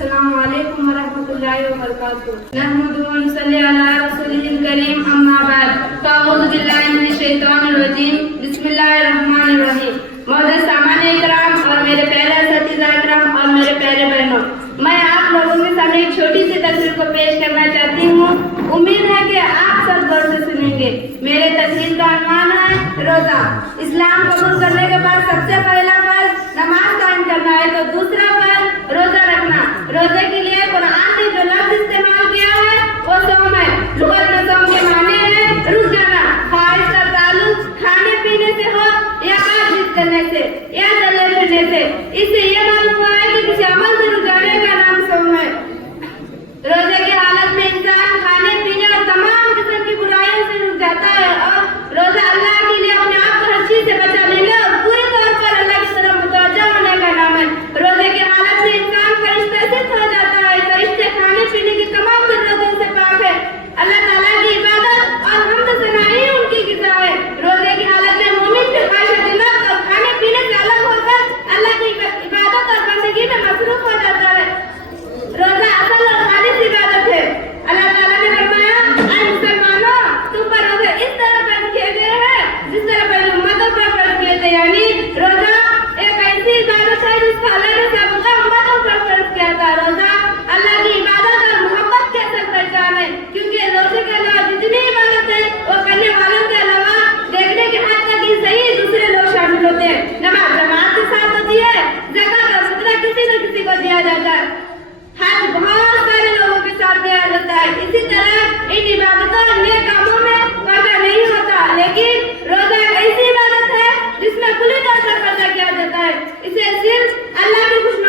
السلام علیکم ورحمۃ اللہ وبرکاتہ۔ نحمد و نصلی علی رسولہ الکریم، اما بعد، اعوذ باللہ من الشیطان الرجیم، بسم اللہ الرحمن الرحیم۔ معزز سامان اکرام اور میرے پیارے اساتذہ اکرام اور میرے پیارے بہنوں، میں آپ لوگوں کے سامنے ایک چھوٹی سی تقریر کو پیش کرنا چاہتی ہوں۔ امید ہے کہ آپ سب غور سے سنیں گے۔ میرے تقریر کا عنوان ہے روزہ۔ اسلام قبول کرنے کے بعد سب سے پہلا فرض نماز قائم کرنا ہے، تو دوسرا فرض روزہ رکھنا۔ روزے کے لیے قرآن نے جو لفظ استعمال کیا ہے وہ صوم ہے۔ لغت میں صوم کے معنی ہے رک جانا، خواہش کا تعلق کھانے پینے سے ہو یا آگ جیت کرنے سے یا چلنے پھرنے سے۔ اس سے یہ معلوم ہوا ہے کہ کسی عمل سے رک جانے کا نام صوم ہے۔ روزے کی حالت میں انسان کھانے پینے اور تمام قسم کی برائیوں سے رک جاتا ہے، اور روزہ اللہ کے لیے اپنے آپ کو ہر چیز سے بچا لینے اور پورے طور پر اللہ کی طرف متوجہ ہونے کا نام ہے۔ روزے کی حالت میں انسان فرشتے سے کھا جاتا ہے۔ فرشتے کھانے پینے کی تمام ضرورتوں سے پاک ہے۔ اللہ تعالیٰ کی عبادت اور حمد ثنائی ان کی غذا ہے۔ روزے کی حالت میں مومن کی خواہش جنت اور کھانے پینے سے الگ ہو کر اللہ کی عبادت اور بندگی میں مصروف ہو جاتا ہے۔ روزہ اصل اور خالص عبادت ہے۔ اللہ تعالیٰ نے فرمایا، اے مسلمانوں، تم پر روزے اس طرح فرض کیے گئے ہیں جس طرح پہلے امتوں پر فرض کیے تھے، یعنی روزہ ایک ایسی عبادت ہے جس کو اللہ نے سابقہ امتوں پر فرض کیا تھا۔ روزہ اللہ کی عبادت اور محبت کی اصل پہچان ہے، کیونکہ روزے کے علاوہ جتنی عبادت ہے وہ کرنے والوں کے علاوہ دیکھنے کے حد تک ہی صحیح دوسرے لوگ شامل ہوتے ہیں۔ نماز جماعت کے ساتھ ہوتی ہے، زکوٰۃ اور فطرہ کسی نہ کسی کو دیا جاتا ہے، حج بہت سارے لوگوں کے ساتھ دیا جاتا ہے۔ اسی طرح ان عبادتوں اور نیک کاموں میں پردہ نہیں ہوتا، لیکن روزہ ایک ایسی عبادت ہے جس میں کھلی طور پر پردہ کیا جاتا ہے۔ اسے صرف اللہ کی خوشنودی